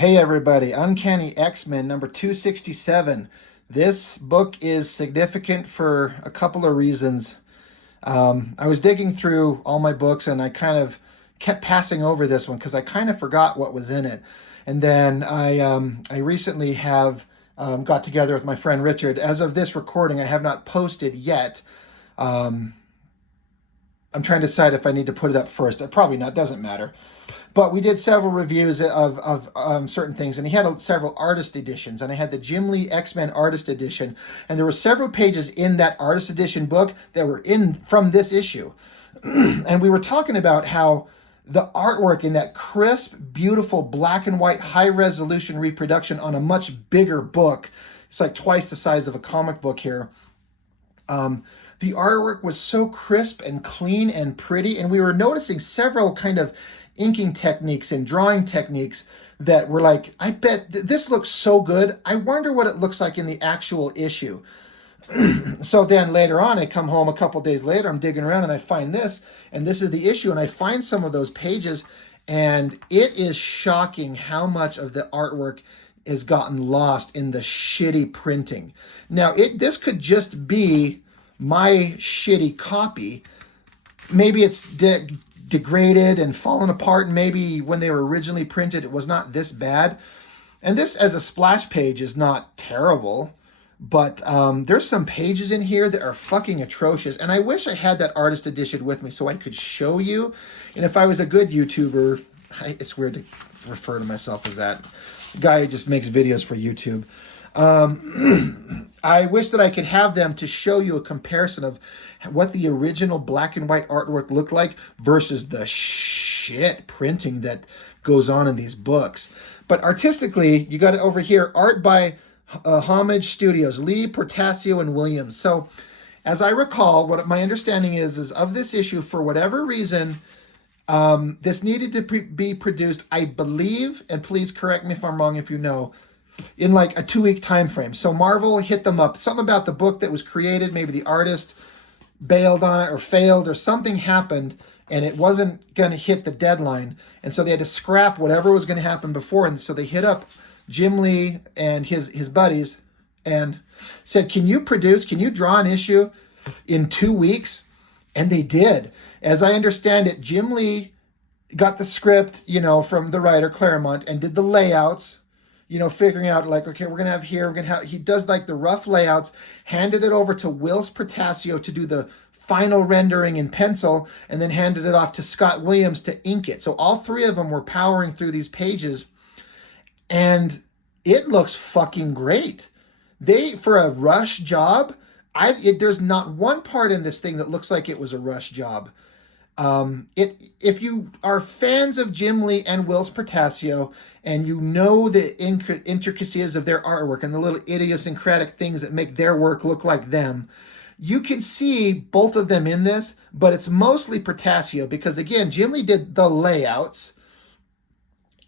Hey everybody, Uncanny X-Men number 267. This book is significant for a couple of reasons. I was digging through all my books and I kind of kept passing over this one because I kind of forgot what was in it. And then I recently have got together with my friend Richard. As of this recording, I have not posted yet. Um, I'm trying to decide if I need to put it up first. Probably not, doesn't matter. But we did several reviews of certain things, and he had several artist editions, and I had the Jim Lee X-Men artist edition, and there were several pages in that artist edition book that were in from this issue. And we were talking about how the artwork in that crisp, beautiful black and white high resolution reproduction on a much bigger book, it's like twice the size of a comic book here. The artwork was so crisp and clean and pretty, and we were noticing several kind of inking techniques and drawing techniques that were like, I bet this looks so good. I wonder what it looks like in the actual issue. So then later on, I come home a couple days later, I'm digging around and I find this, and this is the issue, and I find some of those pages, and it is shocking how much of the artwork has gotten lost in the shitty printing. Now, this could just be my shitty copy. Maybe it's degraded and fallen apart, and maybe when they were originally printed, it was not this bad. And this as a splash page is not terrible, but there's some pages in here that are fucking atrocious, and I wish I had that artist edition with me so I could show you. And if I was a good YouTuber, it's weird to refer to myself as that guy who just makes videos for YouTube. I wish that I could have them to show you a comparison of what the original black and white artwork looked like versus the shit printing that goes on in these books. But artistically, you got it over here, art by Homage Studios, Lee, Portacio, and Williams. So as I recall, what my understanding is of this issue, for whatever reason, this needed to be produced, I believe, and please correct me if I'm wrong if you know, in like a 2-week time frame. So Marvel hit them up. Something about the book that was created, maybe the artist bailed on it or failed or something happened and it wasn't going to hit the deadline. And so they had to scrap whatever was going to happen before. And so they hit up Jim Lee and his buddies and said, can you draw an issue in 2 weeks? And they did. As I understand it, Jim Lee got the script, from the writer Claremont and did the layouts, figuring out like, okay, we're going to have here, he does like the rough layouts, handed it over to Whilce Portacio to do the final rendering in pencil, and then handed it off to Scott Williams to ink it. So all three of them were powering through these pages, and it looks fucking great. For a rush job, there's not one part in this thing that looks like it was a rush job. If you are fans of Jim Lee and Whilce Portacio, and you know the intricacies of their artwork and the little idiosyncratic things that make their work look like them, you can see both of them in this, but it's mostly Portacio because, again, Jim Lee did the layouts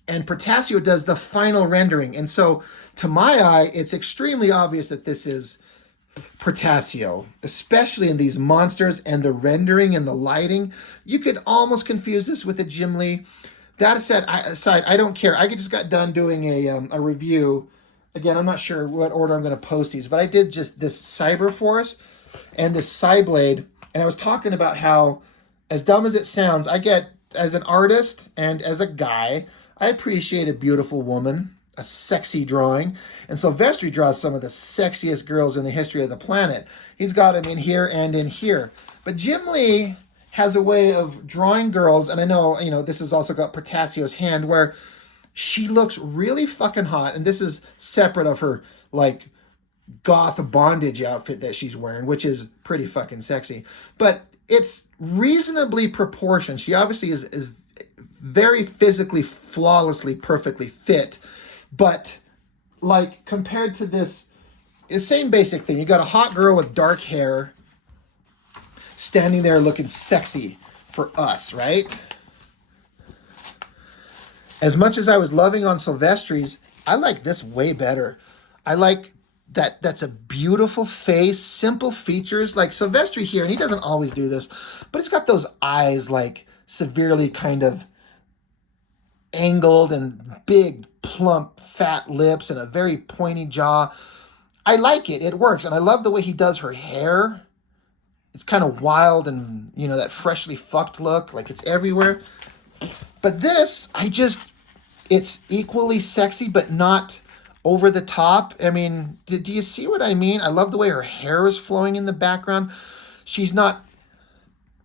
and Portacio does the final rendering. And so, to my eye, it's extremely obvious that this is Portacio, especially in these monsters and the rendering and the lighting. You could almost confuse this with a Jim Lee. That aside, I don't care. I just got done doing a review. Again, I'm not sure what order I'm going to post these, but I did just this Cyberforce and this Cyblade, and I was talking about how, as dumb as it sounds, I get, as an artist and as a guy, I appreciate a beautiful woman, a sexy drawing. And Silvestri draws some of the sexiest girls in the history of the planet. He's got them in here and in here. But Jim Lee has a way of drawing girls, and I know, this has also got Portacio's hand, where she looks really fucking hot, and this is separate of her, like, goth bondage outfit that she's wearing, which is pretty fucking sexy. But it's reasonably proportioned. She obviously is very physically, flawlessly, perfectly fit. But, like, compared to this, the same basic thing. You got a hot girl with dark hair standing there looking sexy for us, right? As much as I was loving on Silvestri's, I like this way better. I like that's a beautiful face, simple features. Like Silvestri here, and he doesn't always do this, but he's got those eyes, like, severely kind of angled and big, plump, fat lips and a very pointy jaw. I like it. It works. And I love the way he does her hair. It's kind of wild and, you know, that freshly fucked look, like it's everywhere. But this, it's equally sexy, but not over the top. I mean, do you see what I mean? I love the way her hair is flowing in the background. She's not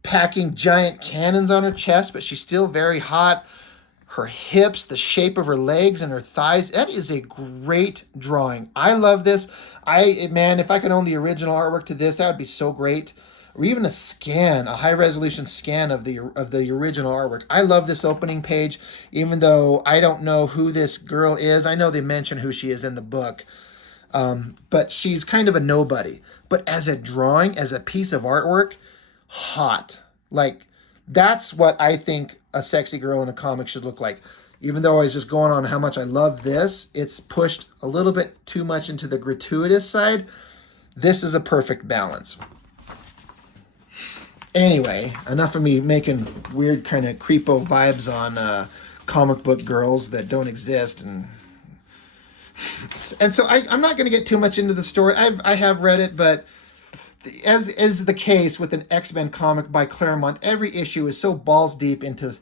packing giant cannons on her chest, but she's still very hot. Her hips, the shape of her legs and her thighs, that is a great drawing. I love this. Man, if I could own the original artwork to this, that would be so great. Or even a scan, a high resolution scan of the original artwork. I love this opening page, even though I don't know who this girl is. I know they mention who she is in the book, but she's kind of a nobody. But as a drawing, as a piece of artwork, hot. Like, that's what I think a sexy girl in a comic should look like. Even though I was just going on how much I love this, it's pushed a little bit too much into the gratuitous side. This is a perfect balance. Anyway, enough of me making weird kind of creepo vibes on comic book girls that don't exist. And so I'm not going to get too much into the story. I have read it, but as is the case with an X-Men comic by Claremont, every issue is so balls deep into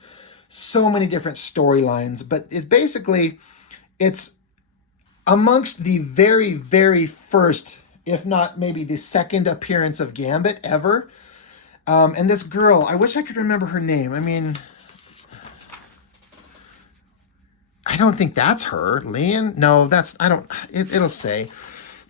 so many different storylines. But it's amongst the very, very first, if not maybe the second appearance of Gambit ever. And this girl, I wish I could remember her name. I mean, I don't think that's her. Leon? No, it'll say.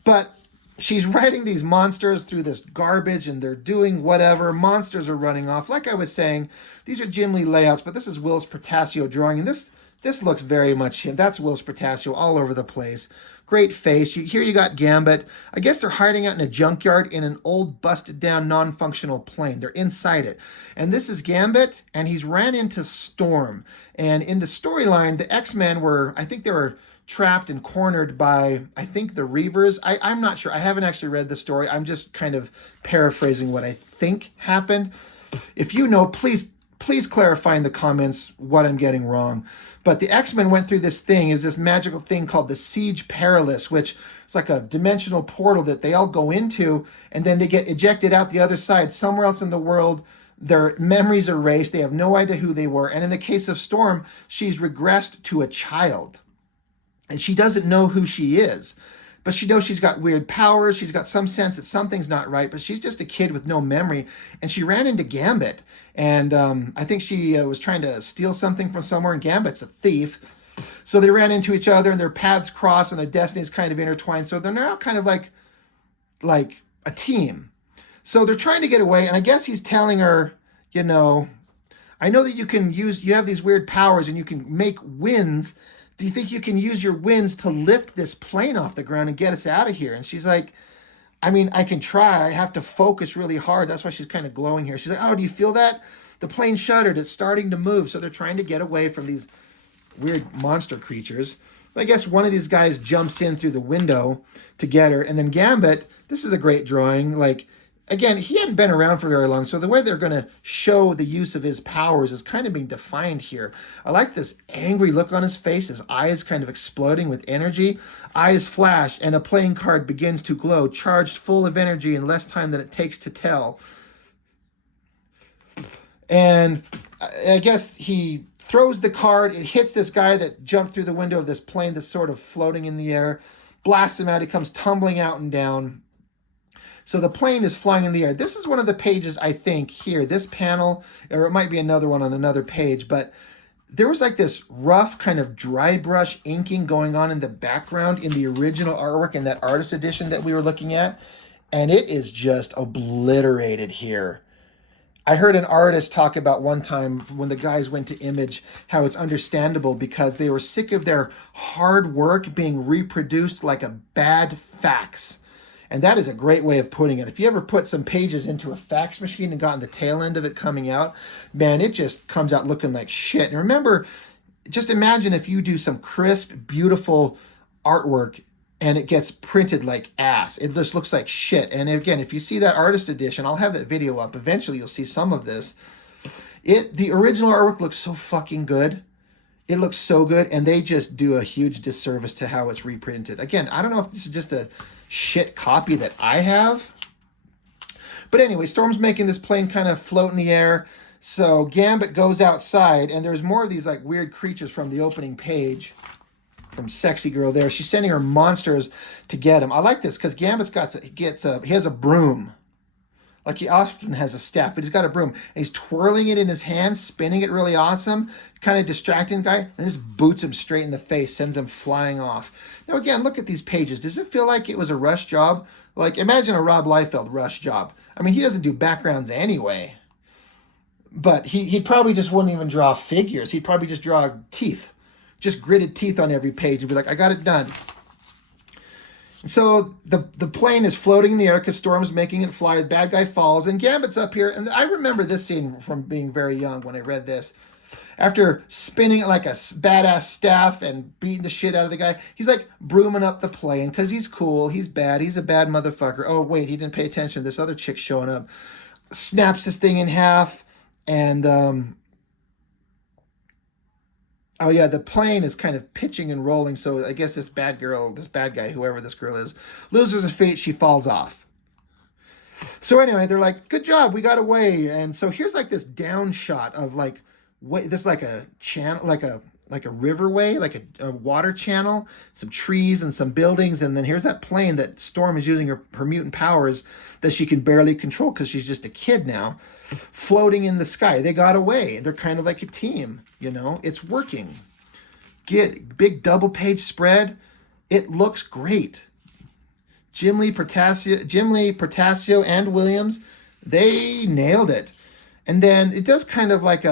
But she's riding these monsters through this garbage and they're doing whatever. Monsters are running off. Like I was saying, these are Jim Lee layouts, but this is Whilce Portacio drawing. And this looks very much him. That's Whilce Portacio all over the place. Great face. Here you got Gambit. I guess they're hiding out in a junkyard in an old, busted down, non-functional plane. They're inside it. And this is Gambit, and he's ran into Storm. And in the storyline, the X-Men I think they were trapped and cornered by, I think, the Reavers. I'm not sure. I haven't actually read the story. I'm just kind of paraphrasing what I think happened. If you know, please clarify in the comments what I'm getting wrong. But the X-Men went through this thing. It's this magical thing called the Siege Perilous, which is like a dimensional portal that they all go into, and then they get ejected out the other side, somewhere else in the world. Their memories are erased. They have no idea who they were. And in the case of Storm, she's regressed to a child. And she doesn't know who she is. But she knows she's got weird powers. She's got some sense that something's not right. But she's just a kid with no memory. And she ran into Gambit. And I think she was trying to steal something from somewhere. And Gambit's a thief. So they ran into each other. And their paths cross. And their destinies kind of intertwined. So they're now kind of like a team. So they're trying to get away. And I guess he's telling her, I know that you have these weird powers. And you can make winds. Do you think you can use your winds to lift this plane off the ground and get us out of here? And she's like, I mean, I can try. I have to focus really hard. That's why she's kind of glowing here. She's like, oh, do you feel that? The plane shuddered. It's starting to move. So they're trying to get away from these weird monster creatures. But I guess one of these guys jumps in through the window to get her. And then Gambit, this is a great drawing. Like, again, he hadn't been around for very long, so the way they're going to show the use of his powers is kind of being defined here. I like this angry look on his face, his eyes kind of exploding with energy. Eyes flash, and a playing card begins to glow, charged full of energy in less time than it takes to tell. And I guess he throws the card, it hits this guy that jumped through the window of this plane that's sort of floating in the air, blasts him out, he comes tumbling out and down. So the plane is flying in the air. This is one of the pages, I think, here. This panel, or it might be another one on another page, but there was like this rough kind of dry brush inking going on in the background in the original artwork in that artist edition that we were looking at, and it is just obliterated here. I heard an artist talk about one time when the guys went to Image how it's understandable because they were sick of their hard work being reproduced like a bad fax. And that is a great way of putting it. If you ever put some pages into a fax machine and gotten the tail end of it coming out, man, it just comes out looking like shit. And remember, just imagine if you do some crisp, beautiful artwork and it gets printed like ass. It just looks like shit. And again, if you see that artist edition, I'll have that video up. Eventually, you'll see some of this. The original artwork looks so fucking good. It looks so good, and they just do a huge disservice to how it's reprinted. Again, I don't know if this is just a shit copy that I have. But anyway, Storm's making this plane kind of float in the air. So Gambit goes outside, and there's more of these like weird creatures from the opening page from Sexy Girl there. She's sending her monsters to get him. I like this because Gambit's he has a broom. Like he often has a staff, but he's got a broom. And he's twirling it in his hand, spinning it really awesome, kind of distracting the guy, and just boots him straight in the face, sends him flying off. Now again, look at these pages. Does it feel like it was a rush job? Like imagine a Rob Liefeld rush job. I mean, he doesn't do backgrounds anyway. But he probably just wouldn't even draw figures. He'd probably just draw teeth. Just gritted teeth on every page and be like, I got it done. So the plane is floating in the air because Storm's making it fly. The bad guy falls, and Gambit's up here. And I remember this scene from being very young when I read this. After spinning it like a badass staff and beating the shit out of the guy, he's like brooming up the plane because he's cool. He's bad. He's a bad motherfucker. Oh, wait, he didn't pay attention. This other chick's showing up. Snaps this thing in half. And, oh yeah, the plane is kind of pitching and rolling. So I guess this bad guy, whoever this girl is, loses her feet. She falls off. So anyway, they're like, good job. We got away. And so here's like this down shot of like, this like a channel, like a riverway, like a water channel, some trees and some buildings. And then here's that plane that Storm is using her mutant powers that she can barely control because she's just a kid now, floating in the sky. They got away. They're kind of like a team, you know, it's working. Get big double page spread. It looks great. Jim Lee, Portacio, and Williams, they nailed it. And then it does kind of like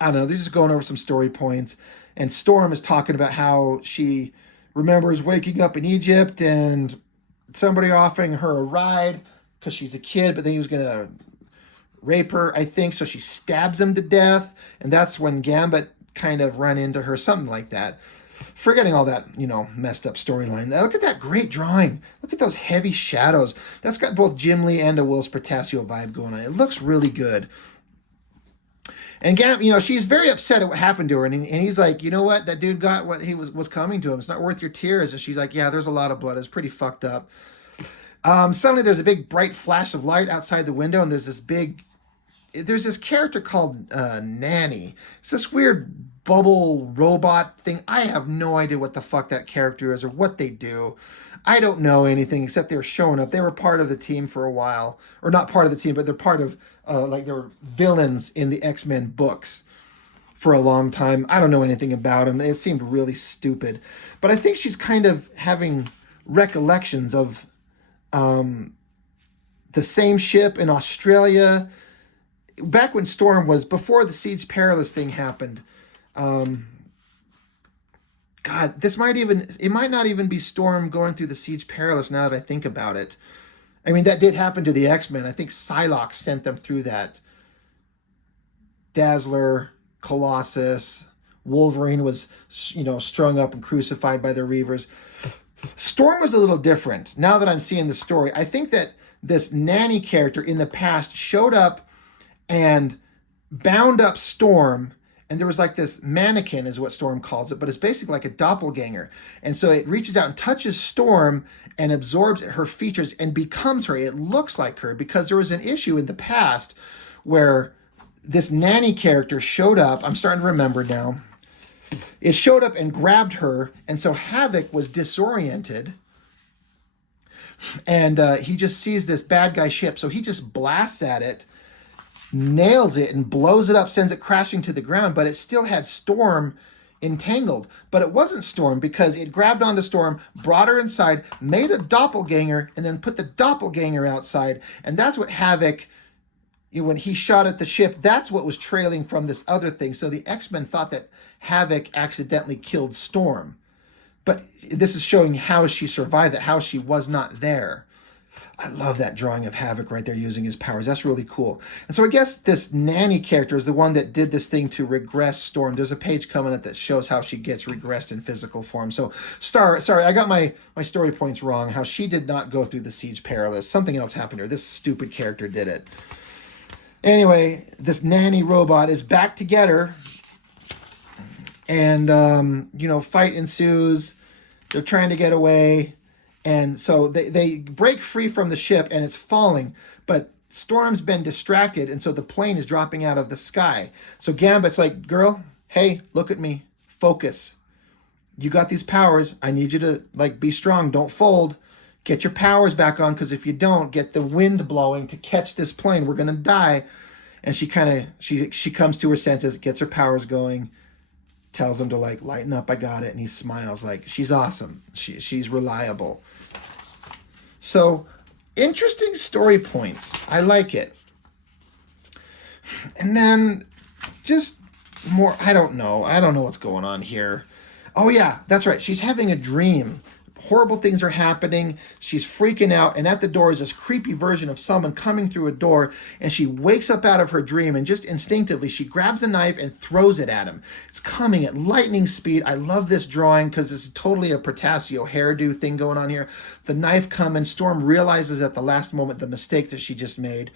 I don't know, they're just going over some story points. And Storm is talking about how she remembers waking up in Egypt and somebody offering her a ride because she's a kid, but then he was going to rape her, I think. So she stabs him to death. And that's when Gambit kind of run into her, something like that. Forgetting all that, you know, messed up storyline. Look at that great drawing. Look at those heavy shadows. That's got both Jim Lee and a Whilce Portacio vibe going on. It looks really good. And Gambit, you know, she's very upset at what happened to her. And he's like, you know what? That dude got what he was coming to him. It's not worth your tears. And she's like, yeah, there's a lot of blood. It's pretty fucked up. Suddenly there's a big bright flash of light outside the window. And there's this character called Nanny. It's this weird bubble robot thing. I have no idea what the fuck that character is or what they do. I don't know anything except they were showing up. They were part of the team for a while. Or not part of the team, but they're part of, like they were villains in the X-Men books for a long time. I don't know anything about them. It seemed really stupid. But I think she's kind of having recollections of the same ship in Australia. Back when Storm was, before the Siege Perilous thing happened, God, it might not even be Storm going through the Siege Perilous now that I think about it. I mean, that did happen to the X-Men. I think Psylocke sent them through that. Dazzler, Colossus, Wolverine was, you know, strung up and crucified by the Reavers. Storm was a little different. Now that I'm seeing the story, I think that this Nanny character in the past showed up and bound up Storm, and there was like this mannequin is what Storm calls it, but it's basically like a doppelganger. And so it reaches out and touches Storm and absorbs her features and becomes her. It looks like her because there was an issue in the past where this Nanny character showed up. I'm starting to remember now. It showed up and grabbed her, and so Havoc was disoriented. And he just sees this bad guy ship, so he just blasts at it, nails it and blows it up, sends it crashing to the ground, but it still had Storm entangled. But it wasn't Storm because it grabbed onto Storm, brought her inside, made a doppelganger, and then put the doppelganger outside. And that's what Havoc, when he shot at the ship, that's what was trailing from this other thing. So the X-Men thought that Havoc accidentally killed Storm. But this is showing how she survived that, how she was not there. I love that drawing of Havoc right there using his powers. That's really cool. And so I guess this Nanny character is the one that did this thing to regress Storm. There's a page coming up that shows how she gets regressed in physical form. So, sorry, I got my story points wrong. How she did not go through the Siege Perilous. Something else happened to her. This stupid character did it. Anyway, this Nanny robot is back together and fight ensues. They're trying to get away, and so they break free from the ship, and it's falling. But Storm's been distracted, and so the plane is dropping out of the sky. So Gambit's like, "Girl, hey, look at me. Focus. You got these powers. I need you to be strong. Don't fold. Get your powers back on, because if you don't, get the wind blowing to catch this plane. We're gonna die." And she comes to her senses, gets her powers going, tells him to lighten up. I got it, and he smiles like she's awesome. She's reliable. So interesting story points. I like it. And then just more. I don't know what's going on here. Oh yeah, that's right. She's having a dream. Horrible things are happening. She's freaking out, and at the door is this creepy version of someone coming through a door, and she wakes up out of her dream, and just instinctively she grabs a knife and throws it at him. It's coming at lightning speed. I love this drawing because it's totally a Portacio hairdo thing going on here. The knife coming. Storm realizes at the last moment the mistake that she just made.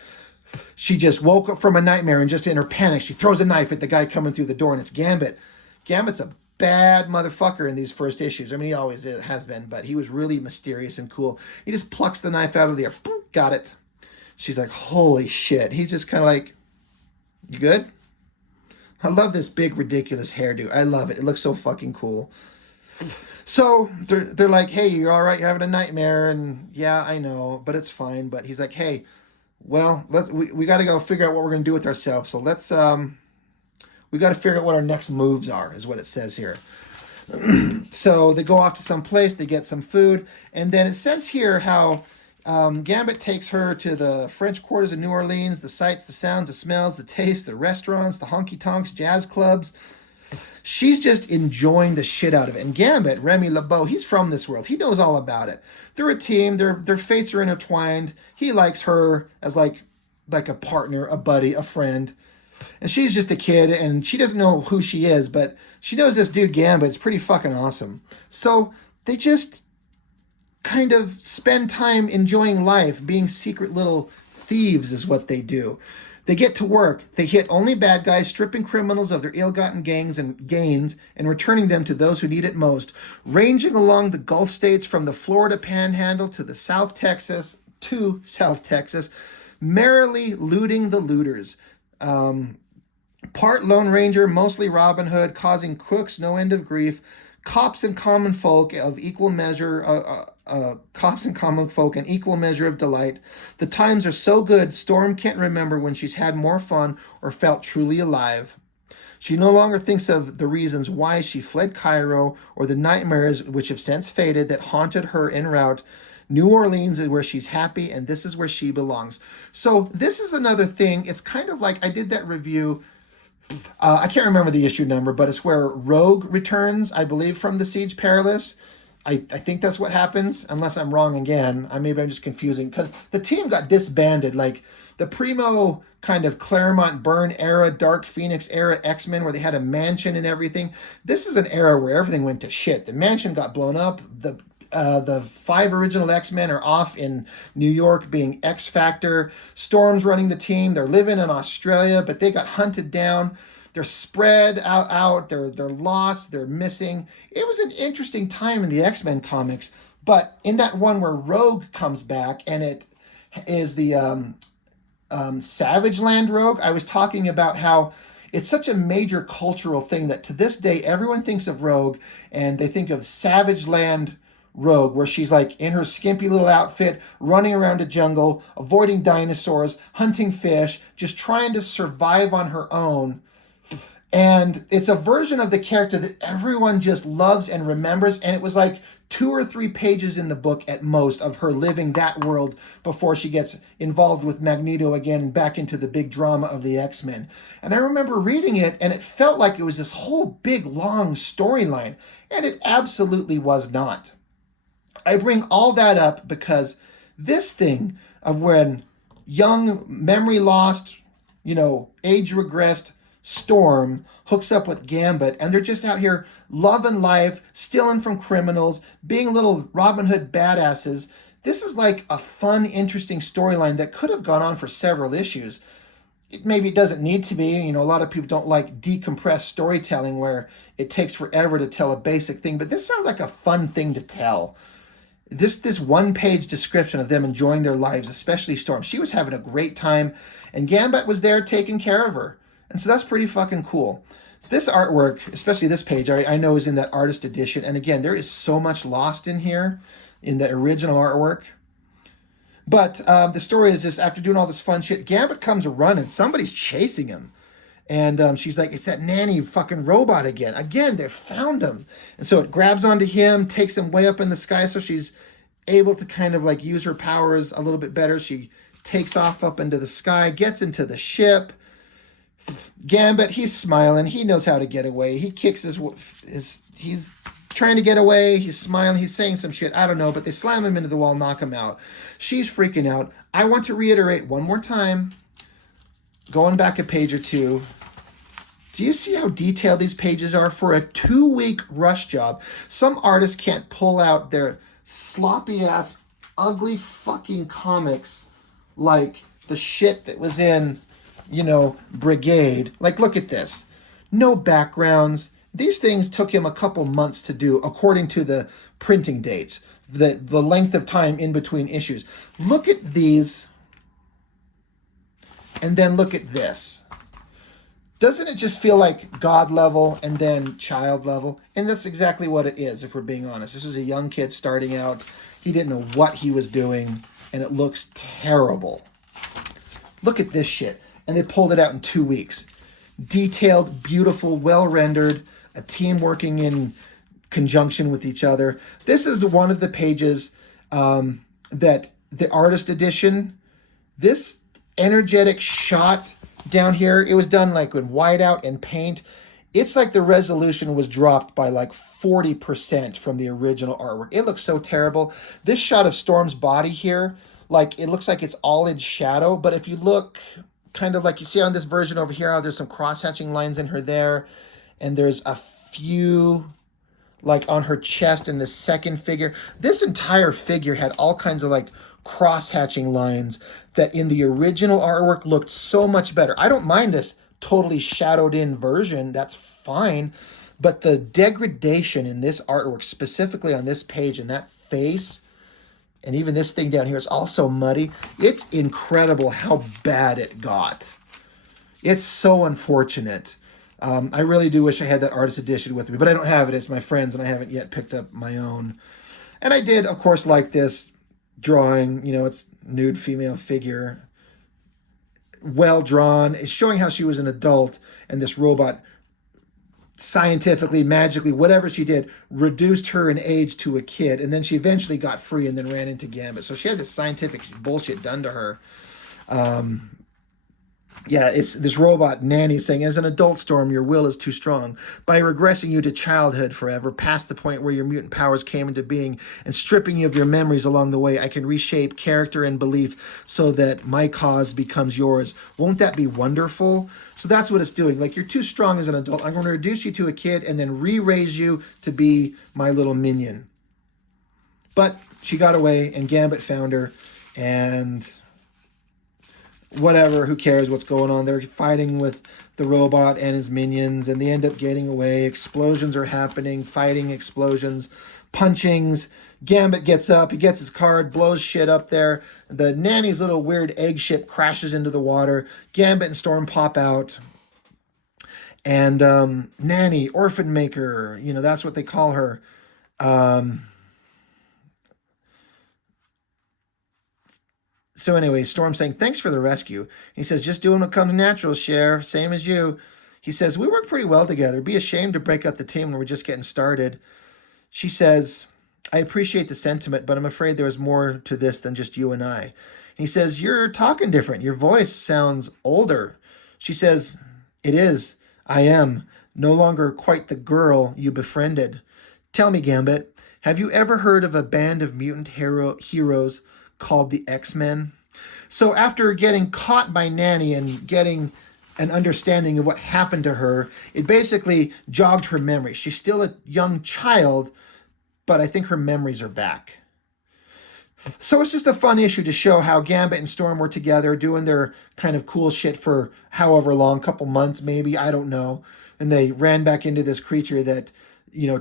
She just woke up from a nightmare, and just in her panic, she throws a knife at the guy coming through the door, and it's Gambit. Gambit's a bad motherfucker in these first issues. I mean, he always has been, but he was really mysterious and cool. He just plucks the knife out of the air. Got it. She's like, holy shit. He's just kind of like, you good? I love this big, ridiculous hairdo. I love it. It looks so fucking cool. So they're like, hey, you're all right? You're having a nightmare? And yeah, I know, but it's fine. But he's like, hey, well, we got to go figure out what we're going to do with ourselves. So let's, we got to figure out what our next moves are, is what it says here. So they go off to some place, they get some food, and then it says here how Gambit takes her to the French quarters of New Orleans, the sights, the sounds, the smells, the tastes, the restaurants, the honky-tonks, jazz clubs. She's just enjoying the shit out of it. And Gambit, Remy LeBeau, he's from this world. He knows all about it. They're a team. Their fates are intertwined. He likes her as like a partner, a buddy, a friend. And she's just a kid, and she doesn't know who she is, but she knows this dude Gambit is pretty fucking awesome. So they just kind of spend time enjoying life, being secret little thieves is what they do. They get to work. They hit only bad guys, stripping criminals of their ill-gotten gains and returning them to those who need it most, ranging along the Gulf states from the Florida Panhandle to South Texas, merrily looting the looters. Part Lone Ranger, mostly Robin Hood, causing crooks no end of grief. Cops and common folk of equal measure, an equal measure of delight. The times are so good, Storm can't remember when she's had more fun or felt truly alive. She no longer thinks of the reasons why she fled Cairo or the nightmares which have since faded that haunted her en route. New Orleans is where she's happy, and this is where she belongs. So this is another thing. It's kind of like I did that review. I can't remember the issue number, but it's where Rogue returns, I believe, from the Siege Perilous. I think that's what happens, unless I'm wrong again. Maybe I'm just confusing, because the team got disbanded. Like the primo kind of Claremont Byrne era, Dark Phoenix era X-Men, where they had a mansion and everything. This is an era where everything went to shit. The mansion got blown up. The 5 original X-Men are off in New York being X-Factor. Storm's running the team. They're living in Australia, but they got hunted down. They're spread out. They're lost. They're missing. It was an interesting time in the X-Men comics. But in that one where Rogue comes back, and it is the Savage Land Rogue, I was talking about how it's such a major cultural thing that to this day, everyone thinks of Rogue, and they think of Savage Land Rogue, where she's like in her skimpy little outfit, running around a jungle, avoiding dinosaurs, hunting fish, just trying to survive on her own. And it's a version of the character that everyone just loves and remembers. And it was like 2 or 3 pages in the book at most of her living that world before she gets involved with Magneto again and back into the big drama of the X-Men. And I remember reading it, and it felt like it was this whole big, long storyline. And it absolutely was not. I bring all that up because this thing of when young, memory lost, age regressed Storm hooks up with Gambit, and they're just out here loving life, stealing from criminals, being little Robin Hood badasses. This is like a fun, interesting storyline that could have gone on for several issues. maybe it doesn't need to be. You know, a lot of people don't like decompressed storytelling where it takes forever to tell a basic thing, but this sounds like a fun thing to tell. This one-page description of them enjoying their lives, especially Storm. She was having a great time, and Gambit was there taking care of her. And so that's pretty fucking cool. This artwork, especially this page, I know is in that artist edition. And again, there is so much lost in here in the original artwork. But the story is just, after doing all this fun shit, Gambit comes running. Somebody's chasing him. And she's like, it's that nanny fucking robot again. Again, they found him. And so it grabs onto him, takes him way up in the sky, so she's able to kind of like use her powers a little bit better. She takes off up into the sky, gets into the ship. Gambit, he's smiling. He knows how to get away. He kicks he's trying to get away. He's smiling. He's saying some shit. I don't know, but they slam him into the wall, knock him out. She's freaking out. I want to reiterate one more time, going back a page or two. Do you see how detailed these pages are for a 2-week rush job? Some artists can't pull out their sloppy-ass, ugly fucking comics like the shit that was in, you know, Brigade. Like, look at this. No backgrounds. These things took him a couple months to do, according to the printing dates, the length of time in between issues. Look at these, and then look at this. Doesn't it just feel like God level and then child level? And that's exactly what it is, if we're being honest. This was a young kid starting out. He didn't know what he was doing, and it looks terrible. Look at this shit. And they pulled it out in 2 weeks. Detailed, beautiful, well-rendered, a team working in conjunction with each other. This is one of the pages that the artist edition, this energetic shot down here, it was done like in whiteout and paint. It's like the resolution was dropped by like 40% from the original artwork. It looks so terrible. This shot of Storm's body here, like it looks like it's all in shadow, but if you look kind of like you see on this version over here, how there's some cross-hatching lines in her there, and there's a few like on her chest in the second figure. This entire figure had all kinds of like cross-hatching lines that in the original artwork looked so much better. I don't mind this totally shadowed in version. That's fine. But the degradation in this artwork, specifically on this page and that face, and even this thing down here is also muddy. It's incredible how bad it got. It's so unfortunate. I really do wish I had that artist edition with me, but I don't have it. It's my friend's, and I haven't yet picked up my own. And I did, of course, like this drawing. You know, it's nude female figure. Well drawn. It's showing how she was an adult, and this robot scientifically, magically, whatever she did, reduced her in age to a kid, and then she eventually got free and then ran into Gambit. So she had this scientific bullshit done to her. Yeah, it's this robot nanny saying, as an adult, Storm, your will is too strong. By regressing you to childhood forever, past the point where your mutant powers came into being, and stripping you of your memories along the way, I can reshape character and belief so that my cause becomes yours. Won't that be wonderful? So that's what it's doing. Like, you're too strong as an adult. I'm going to reduce you to a kid and then re-raise you to be my little minion. But she got away, and Gambit found her, and whatever, who cares what's going on? They're fighting with the robot and his minions, and they end up getting away. Explosions are happening, fighting, explosions, punchings. Gambit gets up, he gets his card, blows shit up there. The nanny's little weird egg ship crashes into the water. Gambit and Storm pop out. And Nanny, Orphan Maker, you know, that's what they call her. So anyway, Storm saying, thanks for the rescue. He says, just doing what comes natural, Cher, same as you. He says, we work pretty well together. Be ashamed to break up the team when we're just getting started. She says, I appreciate the sentiment, but I'm afraid there is more to this than just you and I. He says, you're talking different. Your voice sounds older. She says, it is. I am. No longer quite the girl you befriended. Tell me, Gambit, have you ever heard of a band of mutant heroes called the X-Men? So after getting caught by Nanny and getting an understanding of what happened to her, it basically jogged her memory. She's still a young child, but I think her memories are back. So it's just a fun issue to show how Gambit and Storm were together doing their kind of cool shit for however long, couple months maybe, I don't know. And they ran back into this creature that,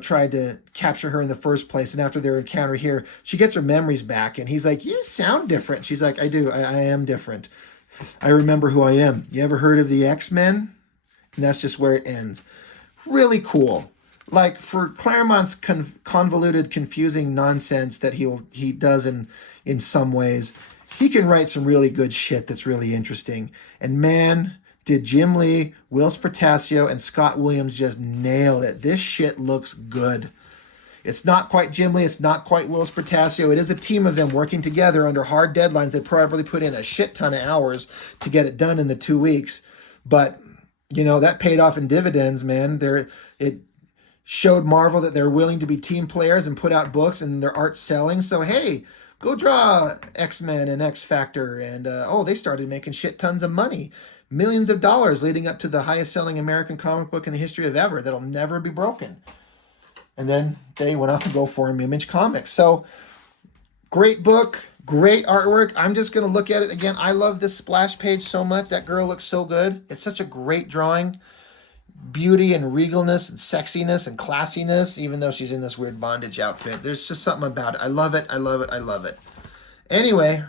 tried to capture her in the first place. And after their encounter here, she gets her memories back. And he's like, "You sound different." She's like, "I do. I am different. I remember who I am." You ever heard of the X-Men? And that's just where it ends. Really cool. Like for Claremont's convoluted, confusing nonsense that he does in some ways, he can write some really good shit that's really interesting. And man, did Jim Lee, Whilce Portacio, and Scott Williams just nail it. This shit looks good. It's not quite Jim Lee, it's not quite Whilce Portacio. It is a team of them working together under hard deadlines. They probably put in a shit ton of hours to get it done in the 2 weeks. But that paid off in dividends, man. It showed Marvel that they're willing to be team players and put out books, and their art's selling. So hey, go draw X-Men and X Factor, and they started making shit tons of money, millions of dollars, leading up to the highest selling American comic book in the history of ever that'll never be broken. And then they went off to go form Image Comics. So great book, great artwork. I'm just going to look at it again. I love this splash page so much. That girl looks so good. It's such a great drawing. Beauty and regalness and sexiness and classiness, even though she's in this weird bondage outfit. There's just something about it. I love it. I love it. I love it. Anyway,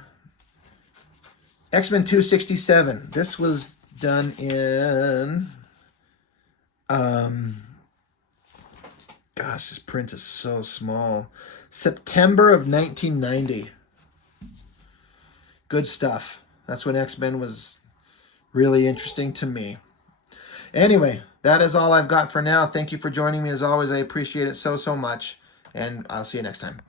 X-Men 267. This was done in gosh, this print is so small. September of 1990. Good stuff. That's when X-Men was really interesting to me. Anyway, that is all I've got for now. Thank you for joining me as always. I appreciate it so much. And I'll see you next time.